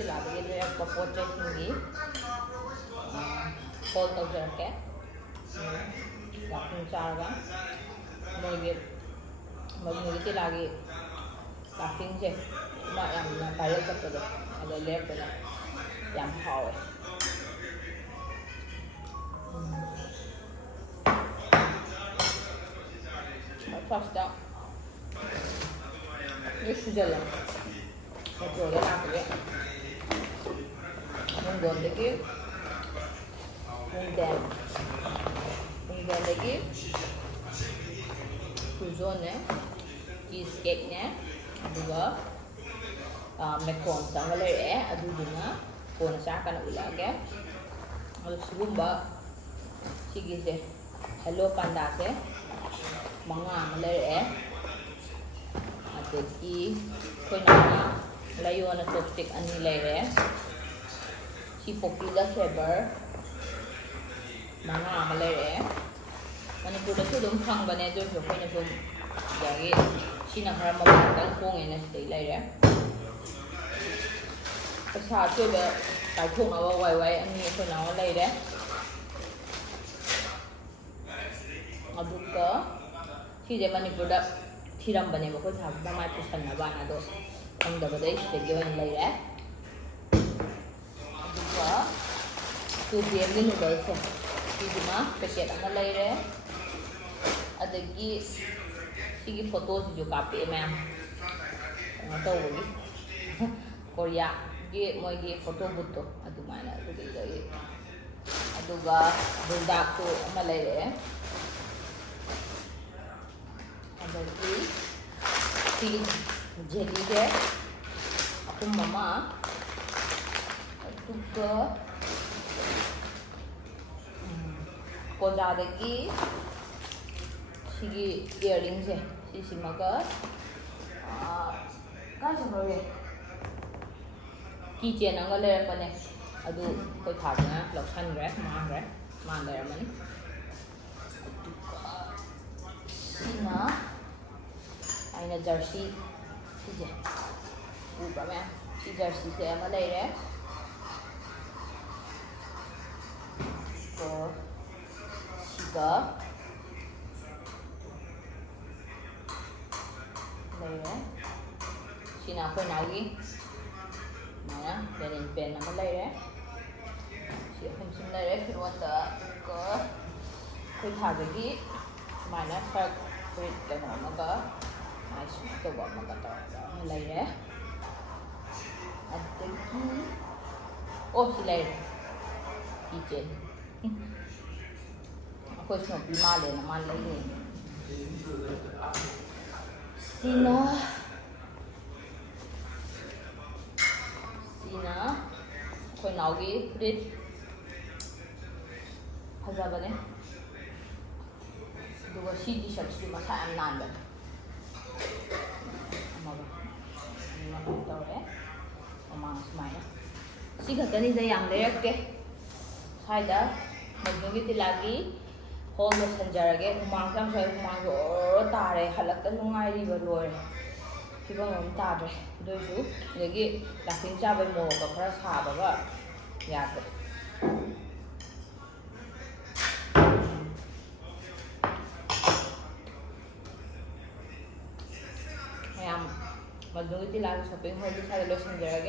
Tilla leerꯛꯄ ꯄꯣꯠ ꯆꯩꯁꯤꯡꯒꯤ call ꯇꯧꯖꯔꯛꯀꯦ ꯋꯥꯛꯀꯤꯡ ꯆꯥꯔꯒ ꯃꯣꯏꯒꯤ ꯃꯖꯅꯨꯒꯤ ꯇꯤꯜꯂꯥꯒꯤ ꯋꯥꯛꯀꯤꯡꯁꯦ ꯃꯥ ꯌꯥꯝꯅ ꯚꯥꯏꯔꯦꯜ ꯆꯠꯄꯗꯣ ꯑꯗ ꯂꯦꯞꯄꯗ ꯌꯥꯝ ꯍꯥꯎꯋꯦ ꯐꯥꯔꯁꯇ ꯂꯣꯏ ꯁꯨꯖꯜꯂꯦ ꯃꯦꯇ꯭ꯔꯣꯗ ꯂꯥꯛꯄꯒꯤ ꯈꯣꯡꯖꯣꯝꯗꯒꯤ ꯄꯨꯡꯗꯦꯟꯗꯒꯤ ꯈꯨꯔꯖꯣꯟꯅꯦ ꯆꯤꯁ ꯀꯦꯛꯅꯦ ꯑꯗꯨꯒ ꯃꯦꯀ꯭ꯔꯣꯟꯁ ꯑꯃ ꯂꯩꯔꯛꯑꯦ ꯑꯗꯨꯗꯨꯅ ꯀꯣꯟꯅ ꯆꯥꯔꯀꯥꯟꯗ ꯎꯠꯂꯛꯑꯒꯦ ꯑꯗꯨ ꯁꯤꯒꯨꯝꯕ ꯁꯤꯒꯤꯁꯦ ꯍꯦꯜꯂꯣ ꯄꯥꯟꯗꯥꯁꯦ 5 ꯑꯃ ꯂꯩꯔꯛꯑꯦ ꯑꯗꯒꯤ ꯑꯩꯈꯣꯏꯅ ꯂꯩꯌꯣꯅ ꯆꯣꯞꯁꯇꯤꯛ 2 ꯂꯩꯔꯦ ꯁꯤ ꯄꯣꯄꯤꯗ ꯐ꯭ꯂꯦꯚꯔ 5 ꯑꯃ ꯂꯩꯔꯛꯑꯦ ꯃꯅꯤꯄꯨꯔꯗꯁꯨ ꯑꯗꯨꯝ ꯐꯪꯕꯅꯦ ꯑꯗꯨꯁꯨ ꯑꯩꯈꯣꯏꯅ ꯁꯨꯝ ꯑꯗꯒꯤ ꯁꯤꯅ ꯈꯔ ꯃꯃꯜ ꯈꯤꯇꯪ ꯍꯣꯡꯉꯦꯅ ꯁꯤꯗꯩ ꯂꯩꯔꯦ ꯄꯩꯁꯥ ꯑꯆꯣꯏꯕ ꯀꯥꯏꯊꯣꯛꯅꯕ ꯋꯥꯏ 2 ꯑꯩꯈꯣꯏꯅ ꯑꯃ ꯂꯩꯔꯦ ꯑꯗꯨꯒ ꯁꯤꯁꯦ ꯃꯅꯤꯄꯨꯔꯗ ꯊꯤꯔꯝꯕꯅꯦꯕ ꯑꯩꯈꯣꯏ ꯊꯥꯕꯗ ꯃꯥꯏ ꯄꯨꯁꯟꯅꯕꯅ ꯑꯗꯣ ꯐꯪꯗꯕꯗꯩ ꯁꯤꯗꯒꯤ ꯑꯣꯏꯅ ꯂꯩꯔꯦ ꯑꯗꯨꯒ 2PMꯒꯤ ꯅꯨꯗꯜꯁꯦ ꯁꯤꯁꯤꯅ ꯄꯦꯀꯦꯠ ꯑꯃ ꯂꯩꯔꯦ ꯑꯗꯒꯤ ꯁꯤꯒꯤ ꯐꯣꯇꯣꯁꯤꯁꯨ ꯀꯥꯞꯄꯛꯑꯦ ꯃꯌꯥꯝ ꯀꯩꯅꯣ ꯇꯧꯕꯒꯤ ꯀꯣꯔꯤꯌꯥꯒꯤ ꯃꯣꯏꯒꯤ ꯐꯣꯇꯣ ꯕꯨꯠꯇꯣ ꯑꯗꯨꯃꯥꯏꯅ ꯑꯗꯨꯗꯒꯤ ꯑꯗꯨꯒ ꯕꯨꯜꯗꯥꯛꯁꯨ ꯑꯃ ꯂꯩꯔꯛꯑꯦ ꯑꯗꯒꯤ ꯁꯤꯒꯤ ꯖꯦꯂꯤꯁꯦ 3 ꯑꯃ ꯑꯗꯨꯒ ꯀꯣꯖꯥꯗꯒꯤ ꯁꯤꯒꯤ ꯏꯌꯔꯔꯤꯡꯁꯦ ꯁꯤꯁꯤꯃꯒ ꯀꯥꯏ ꯆꯠꯈ꯭ꯔꯒꯦ ꯀꯤ ꯆꯦꯟ ꯑꯃꯒ ꯂꯩꯔꯛꯄꯅꯦ ꯑꯗꯨ ꯑꯩꯈꯣꯏ ꯊꯥꯗꯅ ꯂꯧꯁꯟꯈ꯭ꯔꯦ ꯃꯥꯡꯈ꯭ꯔꯦ ꯃꯥꯅ ꯂꯩꯔꯝꯃꯅꯤ ꯑꯗꯨꯒ ꯁꯤꯅ ꯑꯩꯅ ꯖꯔꯁꯤ ꯁꯤꯁꯦ ꯎꯕ꯭ꯔꯥ ꯃꯌꯥꯝ ꯁꯤ ꯖꯔꯁꯤꯁꯦ ꯑꯃ ꯂꯩꯔꯦ ꯁꯤꯒ ꯂꯩꯔꯦ ꯁꯤꯅ ꯑꯩꯈꯣꯏ ꯅꯥꯎꯒꯤ ꯁꯨꯃꯥꯏꯅ ꯂꯦꯅꯤꯟ ꯄꯦꯟ ꯑꯃ ꯂꯩꯔꯦ ꯁꯤ 3ꯁꯤꯝ ꯂꯩꯔꯦ ꯐꯤꯔꯣꯟꯗ ꯑꯗꯨꯒ ꯑꯩꯈꯣꯏ ꯊꯥꯕꯒꯤ ꯁꯨꯃꯥꯏꯅ ꯁꯔꯠ ꯐꯨꯔꯤꯠ ꯀꯩꯅꯣ ꯑꯃꯒ ꯃꯥꯏ ꯁꯨꯠ ꯇꯧꯕ ꯑꯃꯒ ꯇꯧꯔꯒ ꯑꯃ ꯂꯩꯔꯦ ꯑꯗꯒꯤ ꯁꯤ ꯂꯩꯔꯦ ꯀꯤꯆꯦꯟ ꯑꯩꯈꯣꯏ ꯁꯣꯝꯕꯤ ꯃꯥꯜꯂꯦꯅ ꯃꯥ ꯂꯩꯔꯦ ꯁꯤꯅ ꯑꯩꯈꯣꯏ ꯅꯥꯎꯒꯤ ꯐꯨꯔꯤꯠ ꯐꯖꯕꯅꯦ ꯑꯗꯨꯒ ꯁꯤ ꯇꯤ ꯁꯔꯠꯁꯤꯁꯨ ꯃꯁꯥ ꯌꯥꯝ ꯅꯥꯟꯕꯅꯦ ꯑꯃꯒ ꯇꯧꯔꯦ ꯃꯃꯥꯡ ꯁꯨꯃꯥꯏꯅ ꯁꯤ ꯈꯛꯇꯅꯤꯗ ꯌꯥꯝ ꯂꯩꯔꯛꯇꯦ ꯁ꯭ꯋꯥꯏꯗ ꯃꯖꯅꯨꯒꯤ ꯇꯤꯜꯂꯥꯒꯤ ꯍꯣꯜ ꯂꯣꯏꯁꯟꯖꯔꯒꯦ ꯍꯨꯃꯥꯡꯁꯨ ꯌꯥꯝ ꯁ꯭ꯋꯥꯏ ꯍꯨꯃꯥꯡꯁꯨ ꯑꯣꯔꯣ ꯇꯥꯔꯦ ꯍꯜꯂꯛꯇ ꯅꯨꯡꯉꯥꯏꯔꯤꯕ ꯂꯣꯏꯔꯦ ꯐꯤꯕꯝ ꯑꯃ ꯇꯥꯗ꯭ꯔꯦ ꯑꯗꯨꯏꯁꯨ ꯑꯗꯒꯤ ꯂꯥꯐꯤꯡ ꯆꯥꯕꯩ ꯃꯣꯔꯣꯛꯀ ꯈꯔ ꯁꯥꯕꯒ ꯌꯥꯗ꯭ꯔꯦ ꯃꯌꯥꯝ ꯃꯖꯅꯨꯒꯤ ꯇꯤꯜꯂꯥꯒꯤ ꯁꯣꯞꯄꯤꯡ ꯍꯣꯜꯗꯤ ꯁ꯭ꯋꯥꯏꯗ ꯂꯣꯏꯁꯤꯟꯖꯔꯒꯦ